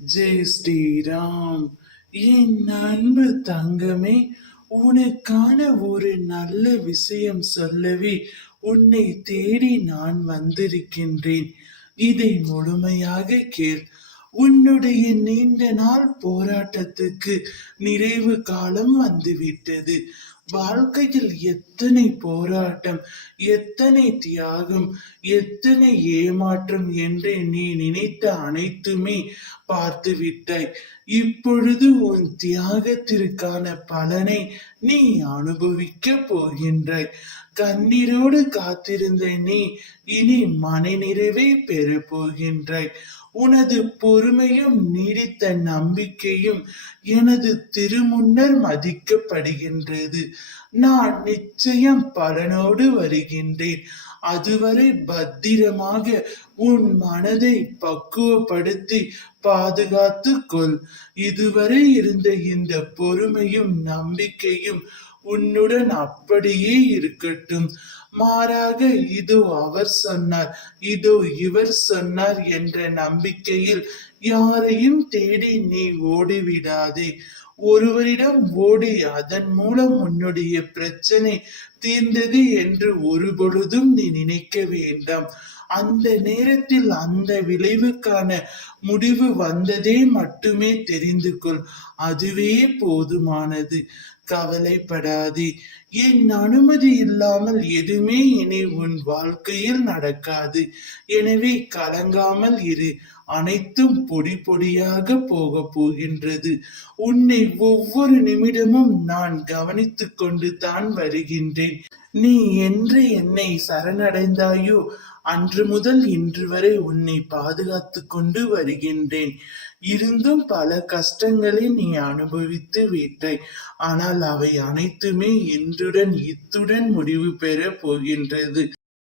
ஜெய் ஸ்ரீராம். என் அன்பு தங்கமே, உனக்கான ஒரு நல்ல விஷயம் சொல்லவே உன்னை தேடி நான் வந்திருக்கின்றேன். இதை முழுமையாக கேள். உன்னுடைய நீண்ட நாள் போராட்டத்துக்கு நிறைவு காலம் வந்துவிட்டது. வாழ்க்கையில் எத்தனை போராட்டம், எத்தனை தியாகம், எத்தனை ஏமாற்றம் என்று நீ நினைத்த அனைத்துமே பார்த்து விட்டாய். இப்பொழுது உன் தியாகத்திற்கான பலனை நீ அனுபவிக்க போகின்றாய். கண்ணீரோடு காத்திருந்த நீ இனி மன நிறைவை பெற போகின்றாய். உனது பொறுமையும் நீடித்த நம்பிக்கையும் எனது திருமுன்னர் மதிக்கப்படுகின்றது. நான் நிச்சயம் பலனோடு வருகின்றேன். அதுவரை பத்திரமாக உன் மனதை பக்குவப்படுத்தி பாதுகாத்து கொள். இதுவரை இருந்த இந்த பொறுமையும் நம்பிக்கையும் உன்னுடன் அப்படியே இருக்கட்டும். மாறாக இதோ அவர் சொன்னார், இதோ இவர் சொன்னார் என்ற நம்பிக்கையில் யாரையும் தேடி நீ ஓடிவிடாதே. ஒருவரிடம் ஓடி அதன் மூலம் உன்னுடைய பிரச்சனை தீர்ந்தது என்று ஒருபொழுதும் நீ நினைக்க வேண்டாம். அந்த நேரத்தில் அந்த விளைவுக்கான முடிவு வந்ததே மட்டுமே தெரிந்து கொள். அதுவே போதுமானது. கவலைப்படாதே. என் அனுமதி இல்லாமல் எதுவுமே இனி உன் வாழ்க்கையில் நடக்காது. எனவே கலங்காமல் இரு. அனைத்தும் பொடி பொடியாக போக போகின்றது. உன்னை ஒவ்வொரு நிமிடமும் நான் கவனித்துக் கொண்டு தான் வருகின்றேன். நீ என்று என்னை சரணடைந்தாயோ அன்று முதல் இன்று வரை உன்னை பாதுகாத்து கொண்டு வருகின்றேன். இருந்தும் பல கஷ்டங்களை நீ அனுபவித்து விட்டாய். ஆனால் அவை அனைத்துமே இன்றுடன் இத்துடன் முடிவு பெற போகின்றது.